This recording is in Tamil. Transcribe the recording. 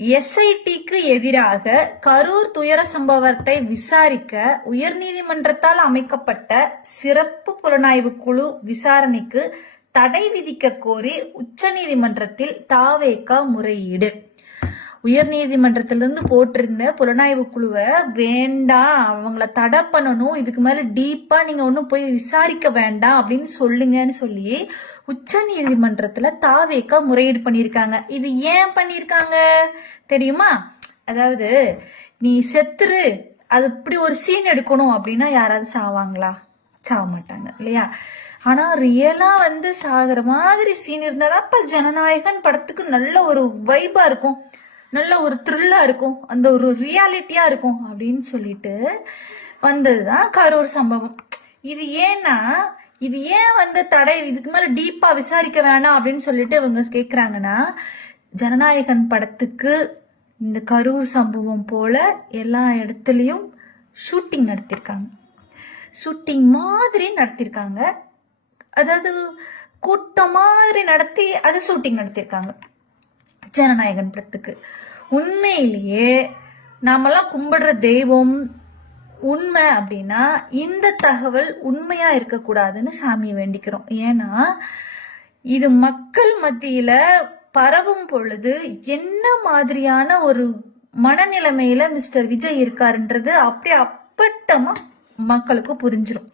எஸ்ஐடிக்கு எதிராக கரூர் துயர சம்பவத்தை விசாரிக்க உயர்நீதிமன்றத்தால் அமைக்கப்பட்ட சிறப்பு புலனாய்வு குழு விசாரணைக்கு தடை விதிக்க கோரி உச்சநீதிமன்றத்தில் தாவேகா முறையீடு. உயர்நீதிமன்றத்திலிருந்து போட்டிருந்த புலனாய்வு குழுவை வேண்டாம் அவங்கள தடை பண்ணணும் இதுக்கு மேல டீப்பா நீங்க ஒன்றும் போய் விசாரிக்க வேண்டாம் அப்படின்னு சொல்லுங்கன்னு சொல்லி உச்ச நீதிமன்றத்துல தாவேக்கா முறையீடு பண்ணியிருக்காங்க. இது ஏன் பண்ணியிருக்காங்க? தெரியுமா? அதாவது நீ செத்துரு அது இப்படி ஒரு சீன் எடுக்கணும் அப்படின்னா யாராவது சாவாங்களா? சாக மாட்டாங்க இல்லையா? ஆனா ரியலா வந்து சாகுற மாதிரி சீன் இருந்தாதான் அப்ப ஜனநாயகன் படத்துக்கு நல்ல ஒரு வைபா இருக்கும். நல்ல ஒரு த்ரில்லாக இருக்கும். அந்த ஒரு ரியாலிட்டியாக இருக்கும் அப்படின்னு சொல்லிட்டு வந்ததுதான் கரூர் சம்பவம். இது ஏன்னா இது ஏன் வந்து தடை இதுக்கு மேலே டீப்பாக விசாரிக்க வேணாம் அப்படின்னு சொல்லிட்டு இவங்க கேட்குறாங்கன்னா ஜனநாயகன் படத்துக்கு இந்த கரூர் சம்பவம் போல எல்லா இடத்துலையும் ஷூட்டிங் நடத்தியிருக்காங்க ஷூட்டிங் மாதிரி நடத்தியிருக்காங்க அதாவது கூட்டம் மாதிரி நடத்தி அது ஷூட்டிங் நடத்தியிருக்காங்க ஜனநாயகன் படத்துக்கு. உண்மையிலேயே நாமெல்லாம் கும்பிடுற தெய்வம் உண்மை அப்படின்னா இந்த தகவல் உண்மையா இருக்கக்கூடாதுன்னு சாமியை வேண்டிக்கிறோம். ஏன்னா இது மக்கள் மத்தியில பரவும் பொழுது என்ன மாதிரியான ஒரு மனநிலைமையில மிஸ்டர் விஜய் இருக்காருன்றது அப்படியே அப்பட்டமா மக்களுக்கு புரிஞ்சிடும்